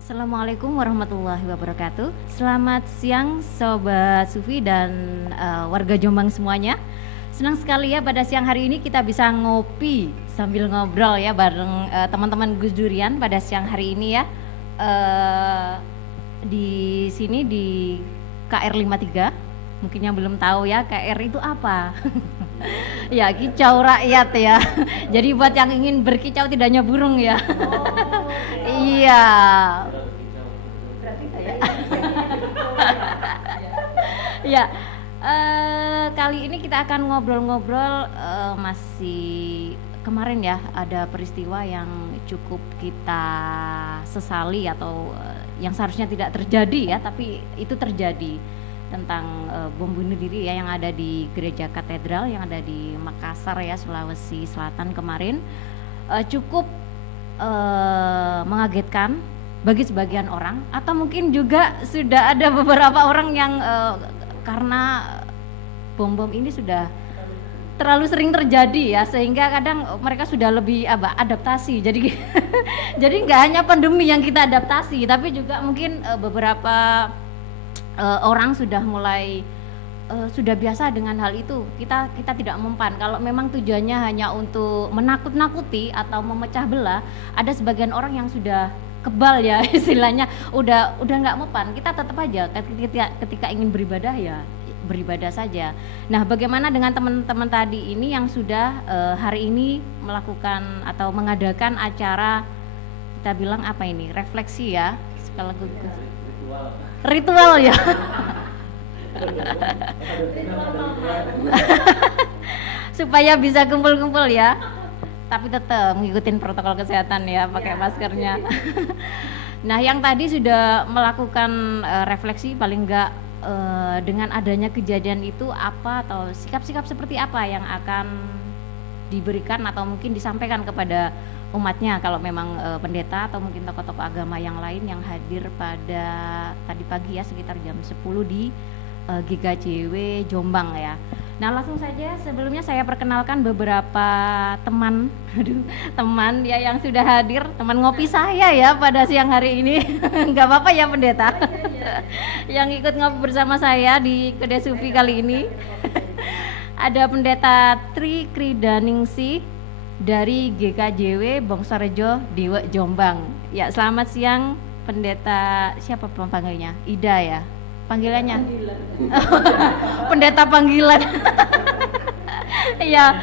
Assalamualaikum warahmatullahi wabarakatuh. Selamat siang Sobat Sufi dan warga Jombang semuanya. Senang sekali ya pada siang hari ini kita bisa ngopi sambil ngobrol ya bareng teman-teman Gus Durian pada siang hari ini ya. Di sini di KR 53. Mungkin yang belum tahu ya KR itu apa. Ya, kicau rakyat ya. Jadi buat yang ingin berkicau tidak hanya burung ya. Iya. Ya, kali ini kita akan ngobrol-ngobrol masih kemarin ya ada peristiwa yang cukup kita sesali atau yang seharusnya tidak terjadi ya, tapi itu terjadi tentang bom bunuh diri ya yang ada di Gereja Katedral yang ada di Makassar ya, Sulawesi Selatan kemarin. Cukup mengagetkan bagi sebagian orang, atau mungkin juga sudah ada beberapa orang yang karena bom-bom ini sudah terlalu sering terjadi ya, sehingga kadang mereka sudah lebih adaptasi. Jadi jadi nggak hanya pandemi yang kita adaptasi, tapi juga mungkin beberapa orang sudah mulai sudah biasa dengan hal itu. Kita tidak mempan. Kalau memang tujuannya hanya untuk menakut-nakuti atau memecah belah, ada sebagian orang yang sudah kebal ya istilahnya, udah nggak mempan. Kita tetap aja ketika ingin beribadah ya beribadah saja. Nah, bagaimana dengan teman-teman tadi ini yang sudah hari ini melakukan atau mengadakan acara, kita bilang apa ini, refleksi ya, sekaligus ritual ya. Supaya bisa kumpul-kumpul ya, tapi tetap mengikuti protokol kesehatan ya, pakai maskernya. Nah, yang tadi sudah melakukan refleksi, paling enggak dengan adanya kejadian itu apa atau sikap-sikap seperti apa yang akan diberikan atau mungkin disampaikan kepada umatnya kalau memang pendeta atau mungkin tokoh-tokoh agama yang lain yang hadir pada tadi pagi ya sekitar jam 10 di GKJW Jombang ya. Nah, langsung saja sebelumnya saya perkenalkan beberapa teman ya yang sudah hadir, teman ngopi saya ya pada siang hari ini. Enggak apa-apa ya pendeta. Yang ikut ngopi bersama saya di Kedai Sufi kali ini. Ada pendeta Tri Kridaningsi dari GKJW Bongsorejo Dewa Jombang. Ya, selamat siang pendeta, siapa panggilnya? Ida ya. Panggilannya pendeta panggilan. Iya.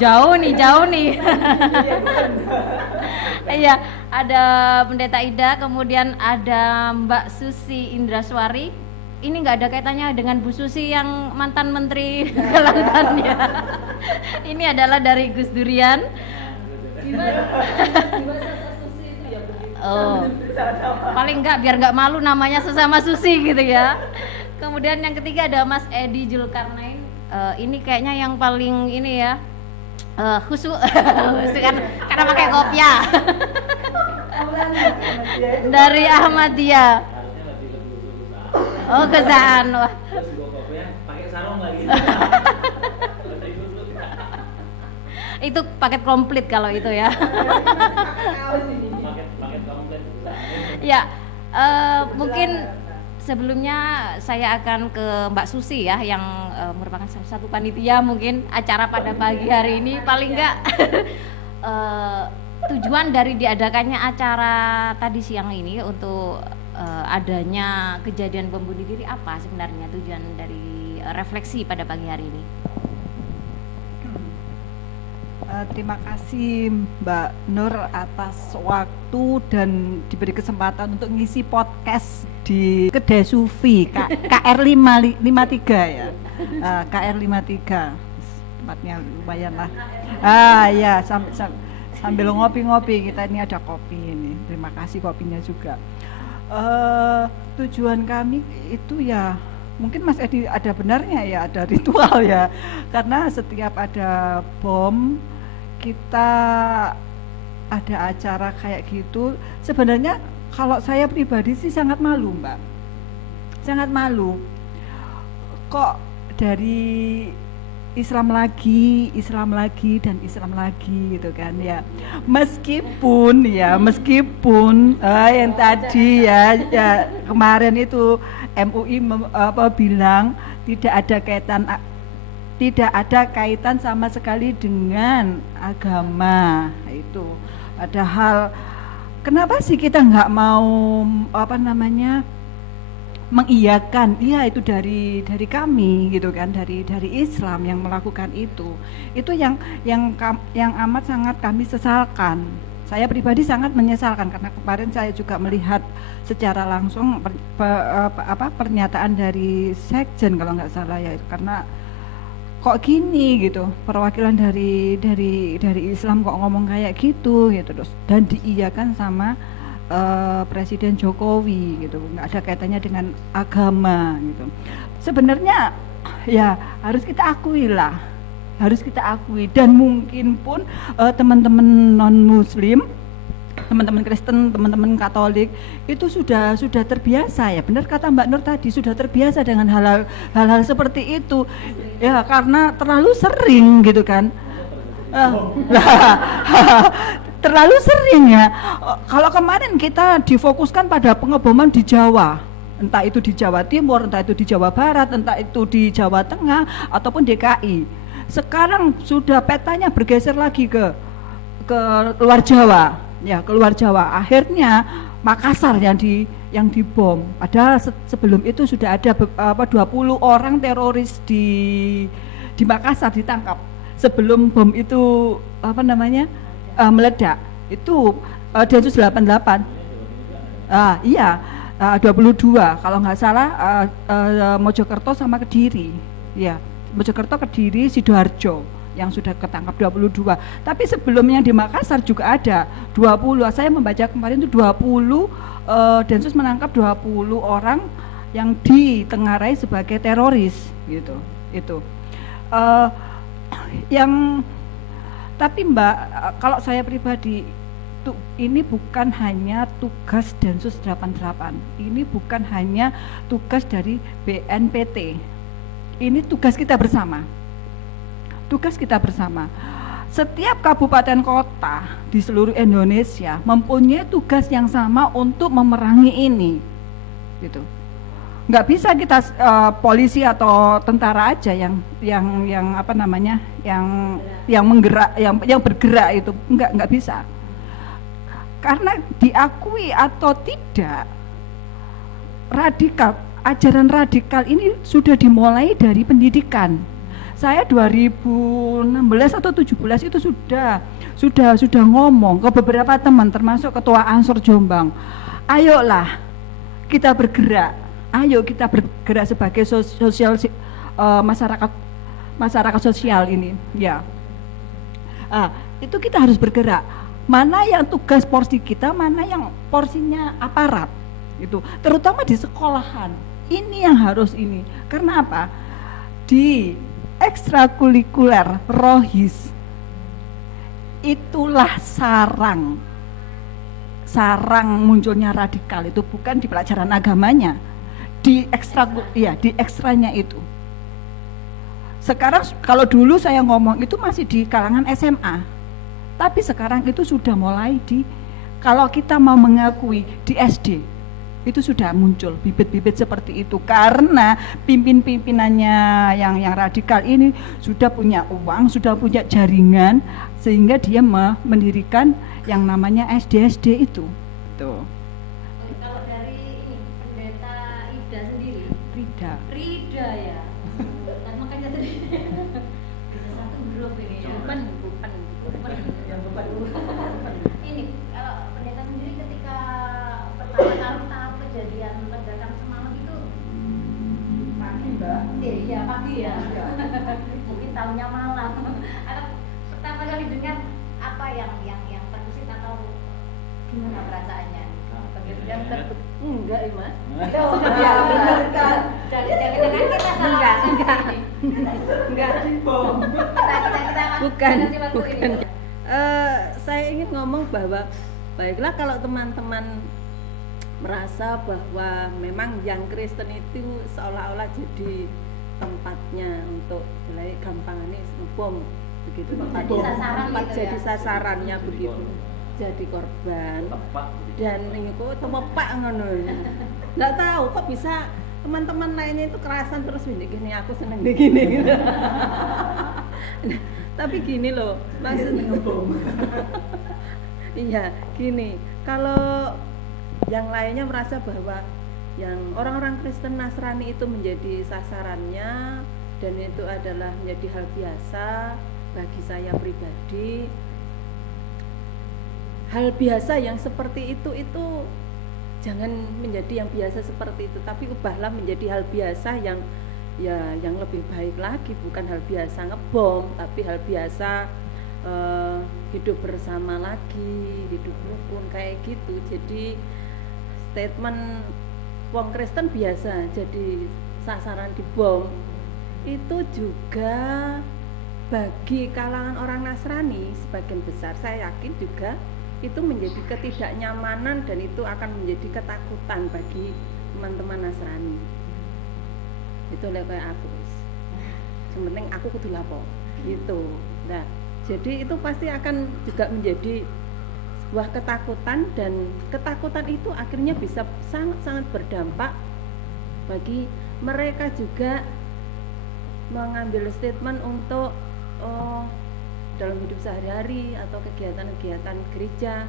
jauh nih. Iya, ada pendeta Ida, kemudian ada Mbak Susi Indraswari. Ini nggak ada kaitannya dengan Bu Susi yang mantan Menteri Kelautan ya. Ini adalah dari Gus Durian. Oh, paling enggak biar nggak malu namanya sesama Susi gitu ya. Kemudian yang ketiga ada Mas Edi Julkarnain. Ini kayaknya yang paling ini ya, khusyuk kan karena pakai kopiah dari Ahmadiyah. Oh, kezaan. Wah. Pakai sarung lagi. Itu paket komplit kalau itu ya. Ya, mungkin sebelumnya saya akan ke Mbak Susi ya yang merupakan salah satu panitia mungkin acara pada pagi hari ini. Paling enggak tujuan dari diadakannya acara tadi siang ini untuk adanya kejadian bom bunuh diri apa sebenarnya tujuan dari refleksi pada pagi hari ini? Terima kasih Mbak Nur atas waktu dan diberi kesempatan untuk ngisi podcast di Kedai Sufi KR 53 ya. KR 53 tempatnya lumayan lah. Ya sambil ngopi-ngopi, kita ini ada kopi ini. Terima kasih kopinya juga. Tujuan kami itu ya mungkin Mas Edi ada benarnya ya, ada ritual ya, karena setiap ada bom kita ada acara kayak gitu. Sebenarnya kalau saya pribadi sih sangat malu Mbak, sangat malu kok dari Islam lagi, dan Islam lagi gitu kan ya. Meskipun yang tadi ya kemarin itu MUI bilang tidak ada kaitan sama sekali dengan agama itu. Padahal kenapa sih kita nggak mau mengiyakan, iya itu dari kami gitu kan, dari Islam yang melakukan itu yang amat sangat kami sesalkan. Saya pribadi sangat menyesalkan karena kemarin saya juga melihat secara langsung pernyataan dari Sekjen kalau nggak salah ya, karena kok gini gitu, perwakilan dari Islam kok ngomong kayak gitu terus, dan diiyakan sama Presiden Jokowi gitu, nggak ada kaitannya dengan agama gitu. Sebenarnya ya harus kita akui, dan mungkin pun teman-teman non Muslim, teman-teman Kristen, teman-teman Katolik itu sudah terbiasa ya, benar kata Mbak Nur tadi, sudah terbiasa dengan hal-hal seperti itu ya, karena terlalu sering gitu kan. Terlalu sering ya. Kalau kemarin kita difokuskan pada pengeboman di Jawa, entah itu di Jawa Timur, entah itu di Jawa Barat, entah itu di Jawa Tengah ataupun DKI. Sekarang sudah petanya bergeser lagi ke luar Jawa, ya, keluar Jawa. Akhirnya Makassar yang dibom. Padahal sebelum itu sudah ada 20 orang teroris di Makassar ditangkap. Sebelum bom itu meledak itu Densus 88. Iya, 22 kalau nggak salah, Mojokerto sama Kediri. Ya, Mojokerto, Kediri, Sidoarjo yang sudah ketangkap 22. Tapi sebelumnya di Makassar juga ada 20. Saya membaca kemarin itu 20 Densus menangkap 20 orang yang ditengarai sebagai teroris gitu. Itu. Tapi Mbak, kalau saya pribadi, ini bukan hanya tugas Densus 88, ini bukan hanya tugas dari BNPT, ini tugas kita bersama. Setiap kabupaten kota di seluruh Indonesia mempunyai tugas yang sama untuk memerangi ini, gitu. Nggak bisa kita polisi atau tentara aja yang menggerak, yang bergerak itu nggak bisa, karena diakui atau tidak, ajaran radikal ini sudah dimulai dari pendidikan. Saya 2016 atau 17 itu sudah ngomong ke beberapa teman, termasuk ketua Ansor Jombang, ayolah kita bergerak, ayo kita bergerak sebagai masyarakat sosial ini ya. Itu kita harus bergerak, mana yang tugas porsi kita, mana yang porsinya aparat itu, terutama di sekolahan ini yang harus ini. Karena apa? Di ekstrakurikuler rohis itulah sarang munculnya radikal, itu bukan di pelajaran agamanya, di ekstranya itu. Sekarang kalau dulu saya ngomong itu masih di kalangan SMA, tapi sekarang itu sudah mulai kalau kita mau mengakui di SD itu sudah muncul bibit-bibit seperti itu, karena pimpinannya yang radikal ini sudah punya uang, sudah punya jaringan, sehingga dia mendirikan yang namanya SD itu. Tuh. Kalau dari ini Pendeta Ida sendiri, Rida ya. Kan makanya tadi kita satu grup ini ya. Bukan. Ini kalau pendeta sendiri ketika pertama kali tahu kejadian ledakan semalam itu pagi, Mbak. Iya, pagi ya. Mungkin tahunya malam. Atau pertama kali dengar apa yang terbesit atau gimana perasaannya? Yang enggak, Mas. Bukan. Saya ingin ngomong bahwa baiklah kalau teman-teman merasa bahwa memang yang Kristen itu seolah-olah jadi tempatnya untuk mulai gampangannya ngebom begitu Jadi sasaran gitu jadi ya? sasarannya begitu, jadi korban dan itu temepak ngono. Nggak tahu kok bisa teman-teman lainnya itu kerasan terus gini, aku seneng deh gini gitu. Tapi gini loh maksudnya iya gini, kalau yang lainnya merasa bahwa yang orang-orang Kristen Nasrani itu menjadi sasarannya dan itu adalah menjadi hal biasa bagi saya pribadi. Hal biasa yang seperti itu jangan menjadi yang biasa seperti itu, tapi ubahlah menjadi hal biasa yang yang lebih baik lagi, bukan hal biasa ngebom, tapi hal biasa hidup bersama lagi, hidup rukun kayak gitu. Jadi statement wong Kristen biasa jadi sasaran dibom itu juga bagi kalangan orang Nasrani sebagian besar saya yakin juga itu menjadi ketidaknyamanan dan itu akan menjadi ketakutan bagi teman-teman Nasrani. Itu kayak aku. Sementing aku kudu lapo gitu. Nah, jadi itu pasti akan juga menjadi sebuah ketakutan dan ketakutan itu akhirnya bisa sangat-sangat berdampak bagi mereka juga mengambil statement untuk dalam hidup sehari-hari atau kegiatan-kegiatan gereja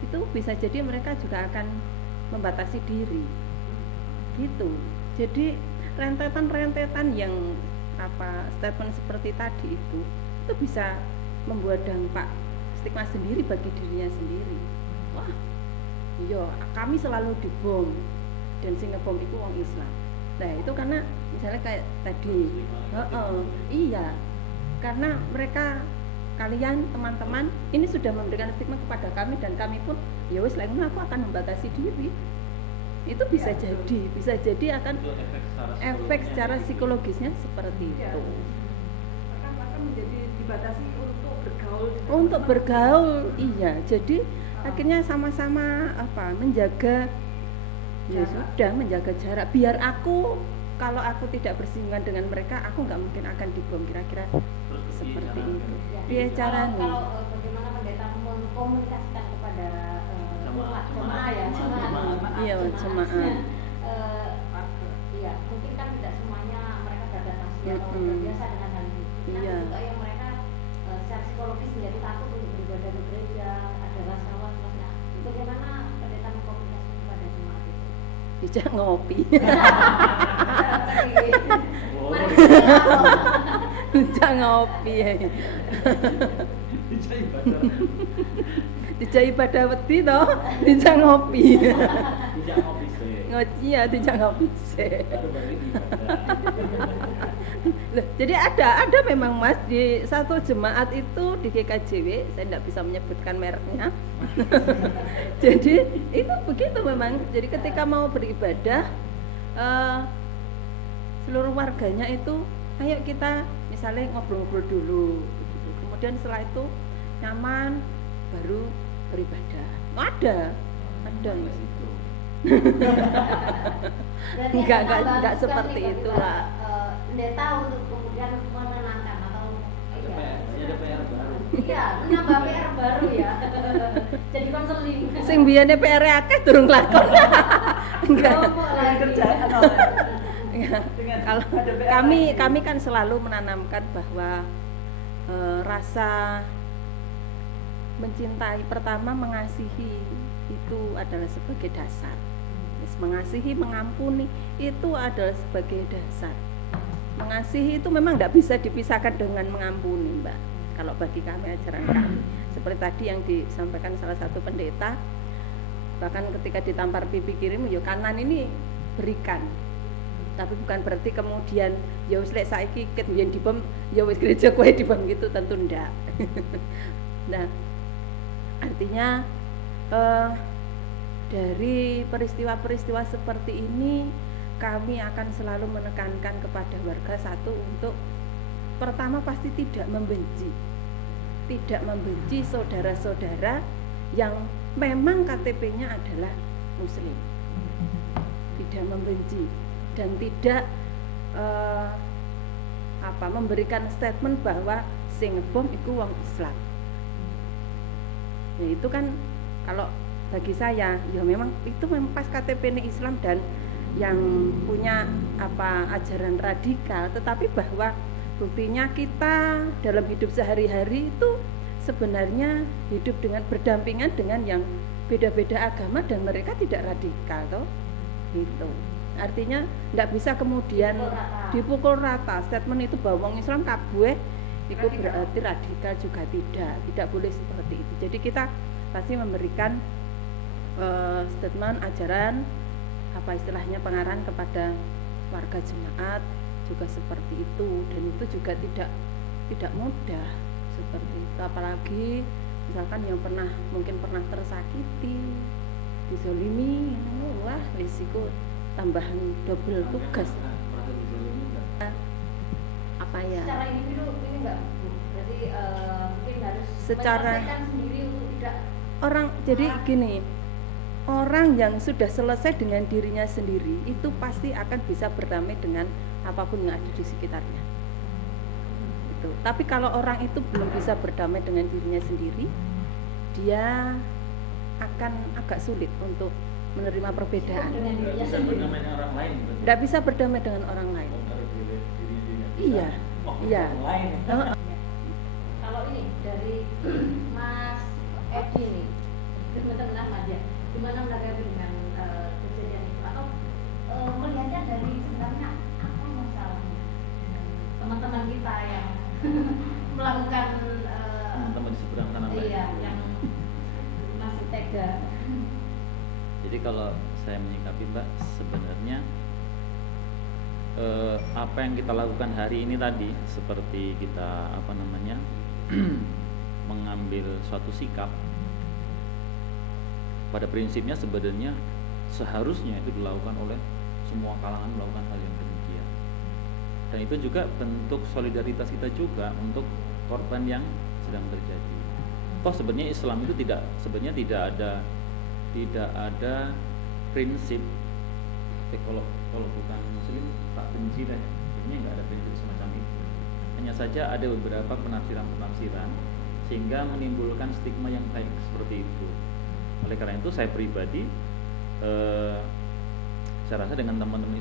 itu bisa jadi mereka juga akan membatasi diri gitu. Jadi rentetan-rentetan yang statement seperti tadi itu bisa membuat dampak stigma sendiri bagi dirinya sendiri. Wah, iya kami selalu dibom dan sing ngebom itu wong Islam. Nah itu karena misalnya kayak tadi, iya karena mereka kalian teman-teman ini sudah memberikan stigma kepada kami dan kami pun ya wis lain aku akan membatasi diri. Itu bisa jadi akan efek secara psikologisnya seperti itu. Akan menjadi dibatasi untuk bergaul, iya. Jadi akhirnya sama-sama menjaga ya sudah menjaga jarak. Biar kalau aku tidak bersinggungan dengan mereka, aku nggak mungkin akan dibom, kira-kira seperti itu. Biar caranya. Kalau bagaimana pendeta mengkomunikasikan kepada jemaah ya, iya jemaah. Iya, mungkin kan tidak semuanya mereka beradaptasi atau terbiasa dengan hal ini. Iya. Kan juga yang mereka secara psikologis menjadi takut untuk beribadah di gereja, ada rasa was-wasnya. Bagaimana pendeta mengkomunikasikan kepada jemaat itu? Dijak ngopi. Dijak ngopi ya. Dijak ibadah wedi toh, dijak ngopi. Dijak ngopi sih. Iya, dijak ngopi sih. Jadi ada memang Mas di satu jemaat itu di GKJW, saya tidak bisa menyebutkan mereknya. Jadi itu begitu memang. Jadi ketika mau beribadah, seluruh warganya itu, ayo kita misalnya ngobrol-ngobrol dulu, begitu. Kemudian setelah itu nyaman, baru beribadah. Ada Mas itu. Enggak seperti itulah. Pendeta untuk kemudian menenangkan atau Ada PR baru. iya, menambah PR baru ya. Jadi konseling. Sing biyane PR akeh durung lakon. Enggak. kerjaan Kalau kami kan selalu menanamkan bahwa rasa mencintai pertama mengasihi itu adalah sebagai dasar. Mengasihi, mengampuni itu adalah sebagai dasar. Mengasihi itu memang tidak bisa dipisahkan dengan mengampuni, Mbak. Kalau bagi kami ajaran kami, seperti tadi yang disampaikan salah satu pendeta, bahkan ketika ditampar pipi kiri, ya kanan ini berikan. Tapi bukan berarti kemudian ya wis lek saiki ket biyen dibom, ya wis gereja kowe dibom gitu, tentu ndak. Nah, artinya dari peristiwa-peristiwa seperti ini kami akan selalu menekankan kepada warga satu untuk pertama pasti tidak membenci saudara-saudara yang memang KTP-nya adalah Muslim, tidak membenci dan tidak memberikan statement bahwa sing ngebom iku wong Islam. Ya itu kan kalau bagi saya ya memang itu memang pas KTP ini Islam dan yang punya ajaran radikal, tetapi bahwa buktinya kita dalam hidup sehari-hari itu sebenarnya hidup dengan berdampingan dengan yang beda-beda agama dan mereka tidak radikal toh gitu. Artinya nggak bisa kemudian dipukul rata statement itu bahwa wong Islam kabeh itu berarti radikal juga tidak boleh seperti itu. Jadi kita pasti memberikan statement ajaran istilahnya pengarahan kepada warga jemaat juga seperti itu, dan itu juga tidak mudah seperti itu, apalagi misalkan yang mungkin pernah tersakiti, dizolimi, wah risiko tambahan double tugas. Apa ya? Secara individu ini enggak, Bu. Berarti mungkin harus Secara menyelesaikan sendiri untuk tidak jadi gini, orang yang sudah selesai dengan dirinya sendiri itu pasti akan bisa berdamai dengan apapun yang ada di sekitarnya. Itu. Tapi kalau orang itu belum bisa berdamai dengan dirinya sendiri, dia akan agak sulit untuk menerima perbedaan. Bisa berdamai dengan orang lain. Tidak bisa berdamai dengan orang lain. Iya, iya. Kalau ini dari Mas Edi nih, teman-teman Ahmad ya, gimana menanggapi dengan kejadian itu, atau melihatnya dari sebenarnya apa masalahnya teman-teman kita yang melakukan Teman-teman di seberang sana, Mbak. iya, yang masih tega. Jadi kalau saya menyikapi, Mbak, sebenarnya apa yang kita lakukan hari ini tadi, seperti kita mengambil suatu sikap, pada prinsipnya sebenarnya seharusnya itu dilakukan oleh semua kalangan, melakukan hal yang demikian. Dan itu juga bentuk solidaritas kita juga untuk korban yang sedang terjadi. Toh sebenarnya Islam itu tidak ada prinsip kalau bukan Muslim tak benci deh. Sebenarnya nggak ada prinsip semacam itu. Hanya saja ada beberapa penafsiran sehingga menimbulkan stigma yang baik seperti itu. Oleh karena itu saya pribadi saya rasa dengan teman-teman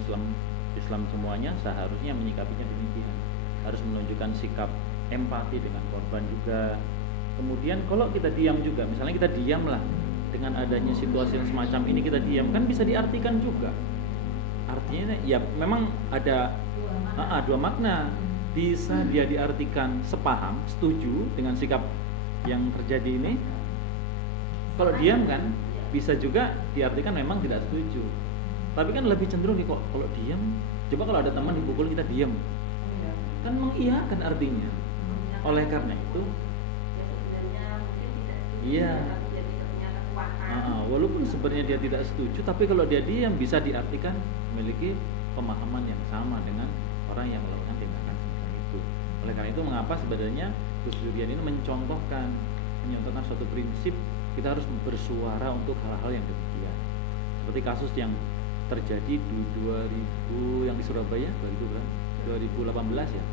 Islam semuanya seharusnya menyikapinya demikian, harus menunjukkan sikap empati dengan korban juga. Kemudian kalau kita diam juga, misalnya kita diam lah dengan adanya situasi yang semacam ini, kita diam kan bisa diartikan juga. Artinya ya memang ada dua makna. Bisa dia diartikan sepaham, setuju dengan sikap yang terjadi ini. Kalau diam kan bisa juga diartikan memang tidak setuju. Tapi kan lebih cenderung nih kok kalau diam. Coba kalau ada teman dipukul kita diam, kan mengiyakan artinya. Oleh karena itu, iya. Walaupun sebenarnya dia tidak setuju, tapi kalau dia diam bisa diartikan memiliki pemahaman yang sama dengan orang yang melakukan tindakan semacam itu. Oleh karena itu mengapa sebenarnya Gus Durian ini menyontohkan suatu prinsip, kita harus bersuara untuk hal-hal yang demikian. Seperti kasus yang terjadi di 2000 yang di Surabaya 2018 ya.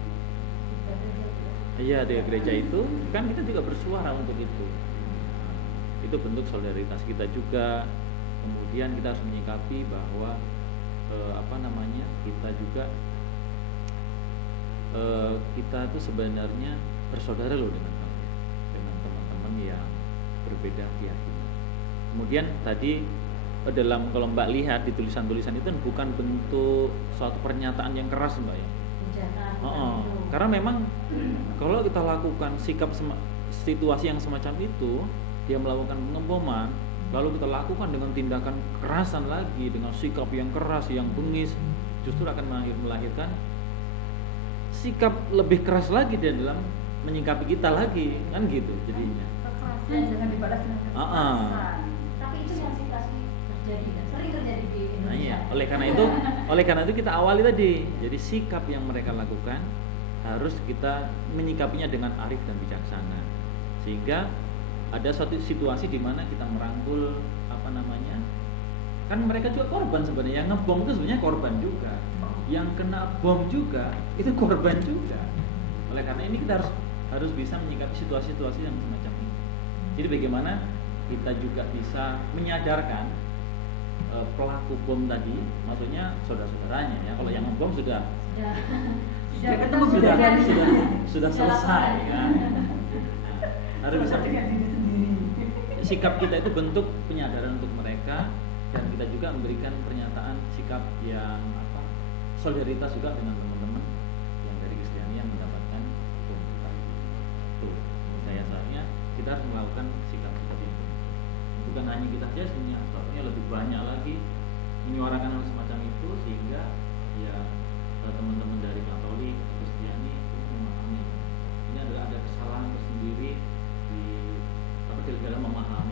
Iya, di gereja itu kan kita juga bersuara untuk itu. Itu bentuk solidaritas kita juga. Kemudian kita harus menyikapi bahwa kita juga kita tuh sebenarnya bersaudara loh dengan teman-teman yang berbeda keyakinan. Kemudian tadi kalau Mbak lihat di tulisan-tulisan itu bukan bentuk suatu pernyataan yang keras, Mbak ya. Karena memang kalau kita lakukan situasi yang semacam itu, dia melakukan pengeboman, lalu kita lakukan dengan tindakan kekerasan lagi, dengan sikap yang keras, yang bengis, justru akan melahirkan sikap lebih keras lagi di dalam menyikapi kita lagi, kan gitu jadinya. Kekerasan jangan dibalas dengan kekerasan. Tapi itu yang situasi terjadi dan sering terjadi di Indonesia. Nah, iya. Oleh karena itu kita awali tadi. Jadi sikap yang mereka lakukan harus kita menyikapinya dengan arif dan bijaksana. Sehingga ada suatu situasi di mana kita merangkul kan mereka juga korban sebenarnya, yang ngebom itu sebenarnya korban juga. yang kena bom juga itu korban juga. Oleh karena ini kita harus bisa menyikapi situasi-situasi yang semacam ini. Jadi bagaimana kita juga bisa menyadarkan pelaku bom tadi, maksudnya saudara-saudaranya ya. Kalau yang ngebom sudah sudah selesai kan. Nah, harus bisa sikap kita itu bentuk penyadaran untuk mereka, dan kita juga memberikan pernyataan sikap yang solidaritas juga dengan teman-teman yang dari Kristiani yang mendapatkan bom tadi. Tuh, menurut saya saatnya kita harus melakukan sikap seperti itu. Bukan hanya kita saja, sebenarnya lebih banyak lagi menyuarakan hal semacam itu, sehingga ya teman-teman dari Katolik, Kristiani itu memahami ini adalah ada kesalahan tersendiri di dalam memahami